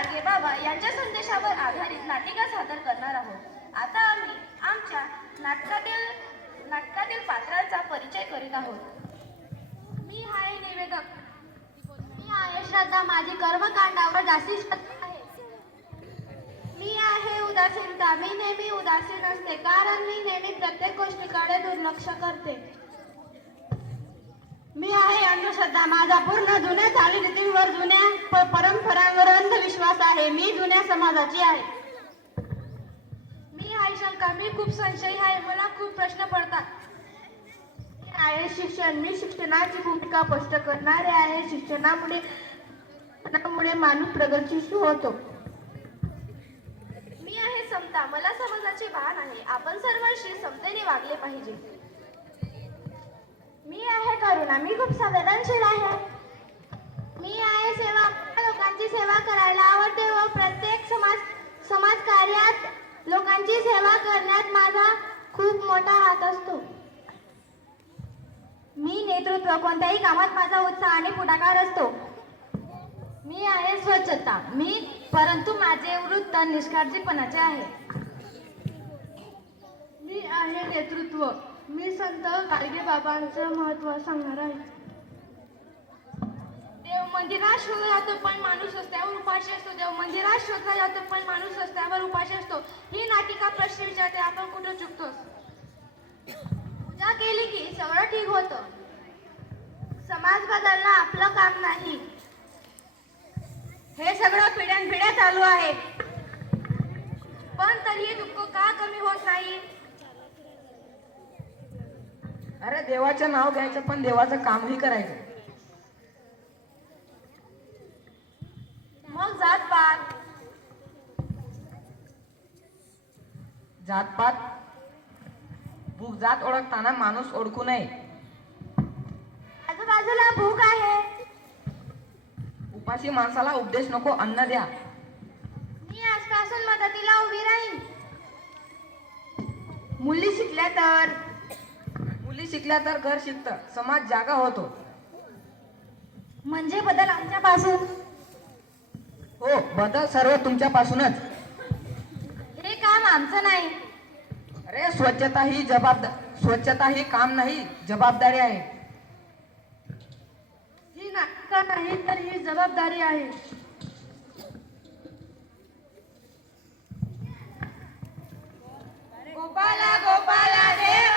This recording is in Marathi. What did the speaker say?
गाडगे बाबा यांच्या संदेशावर आधारित नाटिका सादर करणार आहोत. आता आम्ही आमच्या नाटकातील पात्रांचा परिचय करीत आहोत. मी आहे निवेदक. मी आहे श्रद्धा. माझी कर्मकांडावर जास्ती श्रद्धा आहे. मी आहे उदासीनता. मी नेहमी उदासीन असते कारण मी नेहमी प्रत्येक गोष्टीकडे दुर्लक्ष करते. मी आहे अंधश्रद्धा. माझा पूर्ण जुन्या चालीरीतींवर जुन्या परंपरांवर अंधविश्वास आहे. मी जुन्या समाजाची आहे. मी आहे शंका. मी खूप संशयी आहे. मला खूप प्रश्न पडतात. मी आहे शिक्षण. मी शिक्षणाची भूमिका स्पष्ट करणारे आहे. शिक्षणामुळे माणूस प्रगतीशील होतो. मी आहे समता. मला समाजाचे भान आहे. आपण सर्वांशी समतेने वागले पाहिजे. मी आहे करुणा. मी खूप संवेदनशील आहे. मी आहे सेवा. लोकांची सेवा करायला आवडते व प्रत्येक समाजकार्यात लोकांची सेवा करण्यात माझा खूप मोठा हात असतो. मी नेतृत्व. कोणत्याही कामात माझा उत्साह आणि पुढाकार असतो. मी आहे स्वच्छता. परंतु माझे वृत्त निष्काळजीपणाचे आहे. मी आहे नेतृत्व. मी संत गाडगे बाबांचं महत्त्व सांगणार आहे. देव मंदिरात शोधला जातो पण माणूस रस्त्यावर उपाशी असतो. देव मंदिरात शोधला जातो पण माणूस रस्त्यावर उपाशी असतो. ही नाटिका प्रश्न विचारते, आपण कुठं चुकतोस. पूजा केली की सगळं ठीक होतं. समाज बदलणं आपलं काम नाही. हे सगळं पिढ्यानपिढ्या चालू आहे. पण तरीही दुःख का कमी होत नाही. अरे देवाचं नाव घ्यायचं पण देवाचं कामही करायचं. मग जातपात. जातपात भूक जात ओळखताना माणूस ओळखू नये. आजूबाजूला भूक आहे. उपाशी माणसाला उपदेश नको, अन्न द्या. मी आजपासून मदतीला उभी राहीन. मुली शिकल्या तर घर शिकतं, समाज जागा होतो. म्हणजे बदल आमच्यापासून. हो, बदल सर्व तुमच्यापासूनच. हे काम आमचं नाही. अरे स्वच्छता ही काम नाही, जबाबदारी आहे. ही नाटका नाही तर ही जबाबदारी आहे. गोपाला गोपाला रे